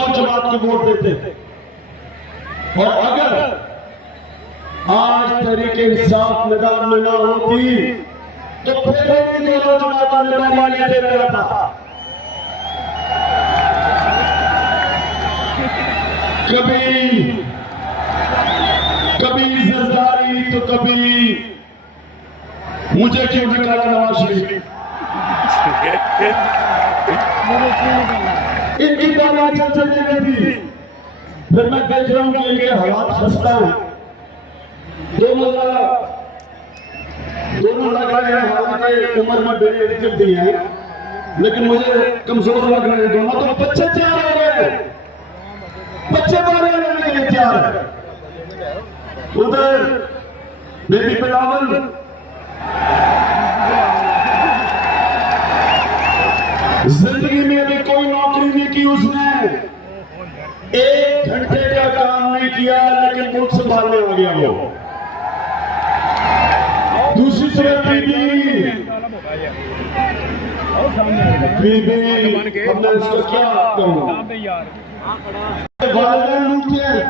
और जमात को वोट देते। और अगर आज तहरीक इंसाफ मैदान में ना होती तो फिर दोनों जमातों ने बयानिया दे रहा था। कभी जरदारी तो कभी मुझे क्यों निकाला नवाज शरीफ। इनकी बात चलती रहती। फिर मैं देख रहा हूं कि इनके हालात खस्ता हैं। दोनों लग रहे हैं, हालांकि उम्र में बड़े इज्जत दी है, लेकिन मुझे कमजोर लग रहे हैं दोनों। तो बच्चे तैयार हो गए, बच्चे मारे रहने के लिए तैयार है। उधर बेबी बिलावल जिंदगी में भी कोई नौकरी नहीं की उसने, 1 घंटे का काम नहीं किया, लेकिन मुल्क संभालने आ गया वो। दूसरी तरफ बीबी हमने उसको क्या कहूँ, वालिदैन लूटते हैं,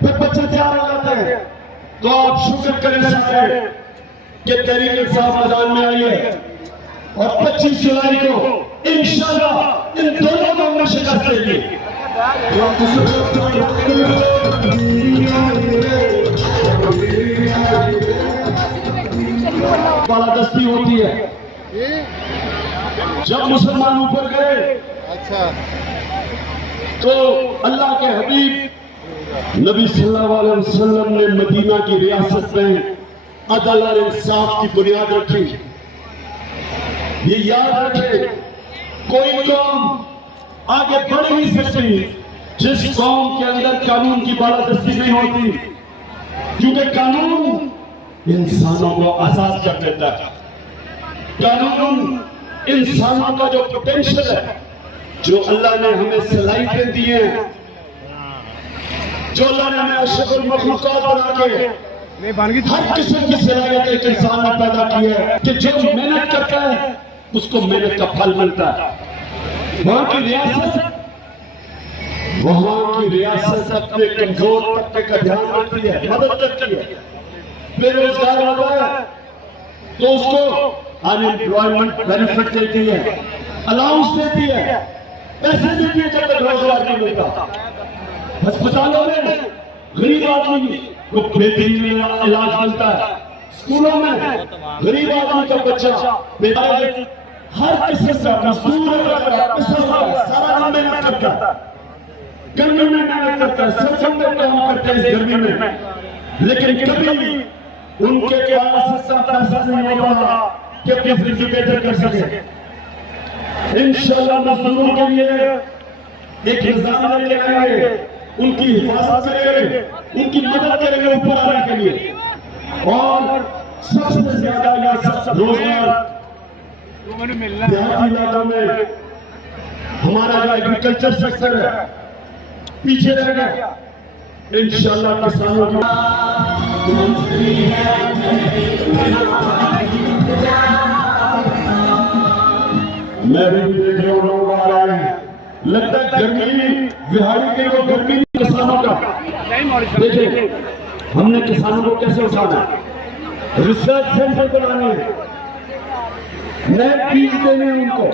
फिर बच्चे तैयार हो जाते हैं। तो आप शुक्र करें सारे कि तहरीक इंसाफ मैदान में आई है और 25 जुलाई को इंशाल्लाह इन दोनों को हमने शिकस्त देगी। बालादस्ती होती है जब मुसलमान ऊपर गए। अच्छा, तो अल्लाह के हबीब नबी सल्लल्लाहु अलैहि वसल्लम ने मदीना की रियासत में अदल और इंसाफ की बुनियाद रखी। ये याद रखे, कोई कौम आगे बढ़ नहीं सकती जिस कौम के अंदर कानून की बालादस्ती नहीं होती, क्योंकि कानून इंसानों को आजाद कर देता है। कानून इंसानों का जो पोटेंशियल है, जो अल्लाह ने हमें सलाहियतें दी हैं, जो अल्लाह ने हमें अशरफुल मखलूकात बना के हर किस्म की सलाहियत एक इंसान ने पैदा की है कि जो मेहनत करता है उसको मेहनत का फल मिलता है। वहां की रियासत अपने कमजोर तबके का ध्यान रखती है, मदद करती है। बेरोजगार होता है तो उसको अनएम्प्लॉयमेंट बेनिफिट देती है, अलाउंस देती है, पैसे देती है जब तक रोजगार नहीं मिलता। अस्पतालों में गरीब आदमी को बेहतरीन इलाज मिलता है, स्कूलों में गरीब आदमी का बच्चा हर किस्म का मजदूर सारा दिन मेहनत करता है, गर्मी में मेहनत करता है, सरसों में काम करते हैं इस गर्मी में, लेकिन कभी उनके पास इतना पैसा नहीं होगा कि अपनी जिंदगी बेहतर कर सके। इंशाअल्लाह मजदूरों के लिए एक निजाम लेके आएंगे, उनकी हिफाजत करेंगे, उनकी मदद करेंगे ऊपर आने के लिए। और सबसे ज्यादा रोजगार देहाती इलाकों में हमारा जो एग्रीकल्चर सेक्टर है पीछे रह गया। इंशाअल्लाह किसानों की मैं भी देख रहा हूँ लोग आ रहे हैं, लगता है गर्मी बिहारी के वो गर्मी किसानों का। देखिए हमने किसानों को कैसे उठाना, रिसर्च सेंटर बनाने हैं, नए बीज देने उनको,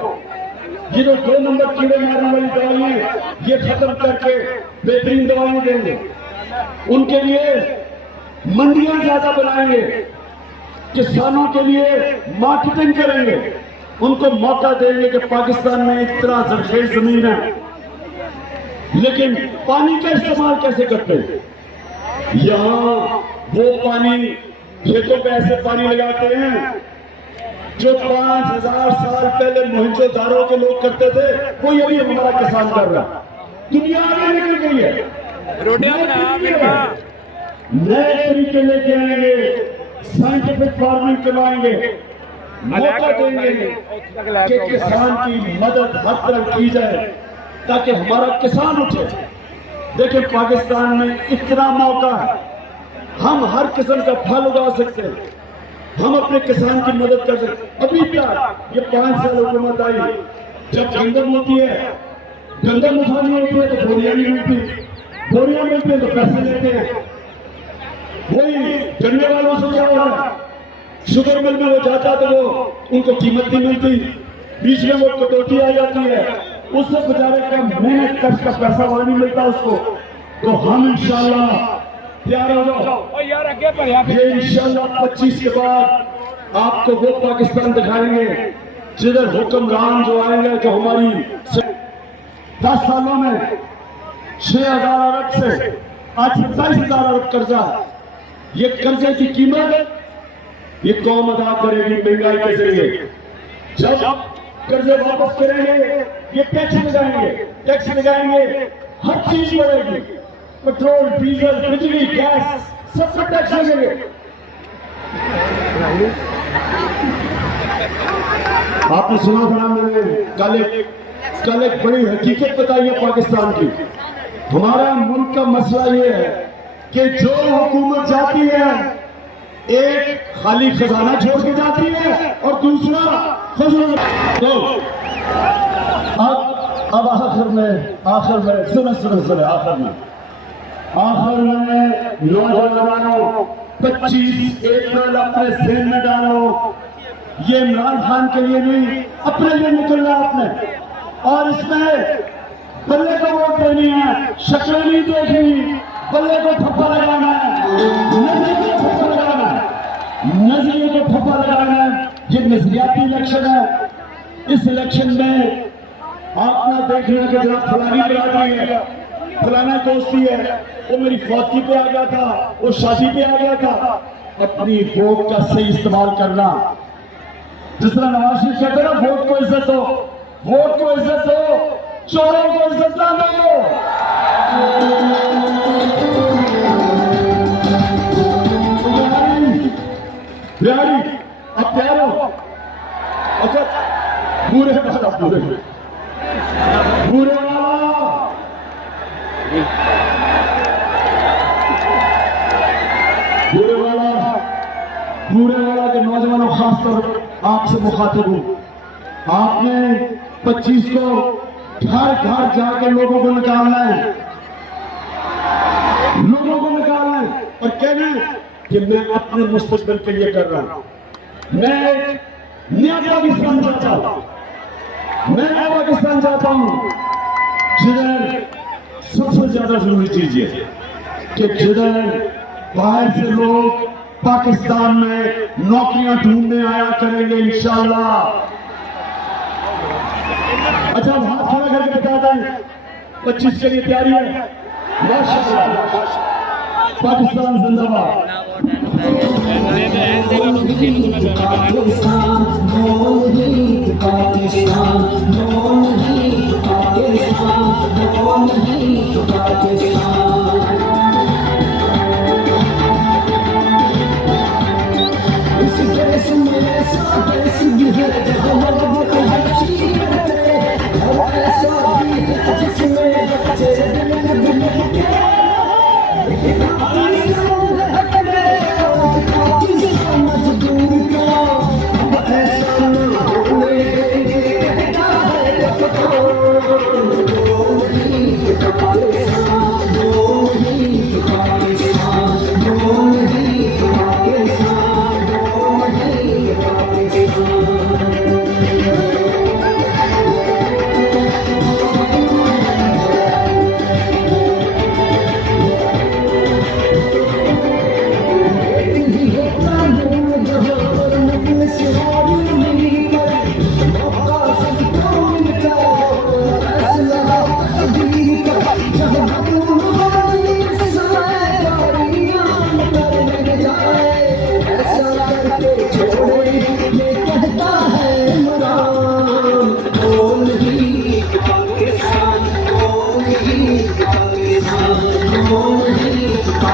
ये जो 2 नंबर कीड़े मारने वाली दवाइयां ये खत्म करके बेहतरीन दवाइयां देंगे। उनके लिए मंडियां ज्यादा बनाएंगे, किसानों के लिए मार्केटिंग करेंगे, उनको मौका देंगे कि पाकिस्तान में इतना जरखेज जमीन है, लेकिन पानी का इस्तेमाल कैसे करते हैं। यहाँ वो पानी खेतों पे ऐसे पानी लगाते हैं जो 5000 साल पहले मोहनजोदारो के लोग करते थे, वो यही हमारा किसान कर रहा है। दुनिया आगे निकल गई है, नए तरीके लेके आएंगे, साइंटिफिक फार्मिंग करवाएंगे, मौका देंगे कि किसान की मदद हर तरह की जाए ताकि हमारा किसान उठे। देखिए पाकिस्तान में इतना मौका है, हम हर किस्म का फल उगा सकते हैं, हम अपने किसान की मदद कर सकते। अभी तक ये 5 साल हुकूमत आई, जब गंदम होती है गंदम उठानी होती है तो बोरियां नहीं मिलती, बोरियां मिलती है तो पैसे लेते हैं। वही गन्ने वालों से क्या हो रहा है, शुगर मिल में वो जाता तो वो उनको कीमत नहीं मिलती, बीच में वो कटौती आ जाती है, उससे बेचारे का मेहनत कष्ट का पैसा वहां नहीं मिलता उसको। तो हम इंशाल्लाह तैयार हो जाओ, ये इंशाल्लाह 25 के बाद आपको वो पाकिस्तान दिखाएंगे जिधर हुक्मरान जो आएंगे, जो हमारी 10 सालों में 6,000 अरब से आज 27,000 अरब कर्जा है। ये कर्जे की कीमत ये कौम अदा करेगी महंगाई के जरिए। जब कर्जे वापस करेंगे ये टैक्स लगाएंगे, हर चीज बढ़ेगी, पेट्रोल डीजल बिजली गैस सब पर टैक्स लगेंगे। आपने सुना था मैंने कल एक बड़ी हकीकत बताई है पाकिस्तान की। हमारा मुल्क का मसला ये है कि जो हुकूमत जाती है एक खाली खजाना छोड़ के जाती है और दूसरा तो अब आखिर में सुने आखिर में नौजवानों 25 अप्रैल अपने जेल में डालो। ये इमरान खान के लिए नहीं, अपने लिए निकलना आपने, और इसमें बल्ले को वोट देनी है, शक्लें नहीं देखनी, बल्ले को ठप्पा लगाना है, नजरिए को ठप्पा लगाना है, नजरिए को ठप्पा लगाना है। ये नजरियाती इलेक्शन है। इस इलेक्शन में आपने देखना कि जरा फलानी बिरादरी है, फलाना दोस्ती है, वो मेरी फौजी पे आ गया था, वो शादी पे आ गया था। अपनी वोट का सही इस्तेमाल करना, जिस तरह नवाज शरीफ कहते हैं ना, वोट को इज्जत दो, वोट को इज्जत दो, चोरों को इज्जत ना दो। बिहारी अब तैयार हो? अच्छा पूरे वाला के नौजवानों, खासतौर पर आपसे मुखातिब हूं। आपने 25 को घर घर जाके लोगों को निकालना है, और कहना है कि मैं अपने मुस्तकबिल के लिए कर रहा हूं। मैं नया पाकिस्तान चाहता हूं, मैं नया पाकिस्तान चाहता हूं जिधर सबसे ज्यादा जरूरी चीज है कि जिधर बाहर से लोग पाकिस्तान में नौकरियां ढूंढने आया करेंगे इंशाल्लाह। अच्छा हाथ खड़ा करके बता दें 25 के लिए तैयारी है? माशाअल्लाह, पाकिस्तान जिंदाबाद।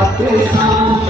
Pakistan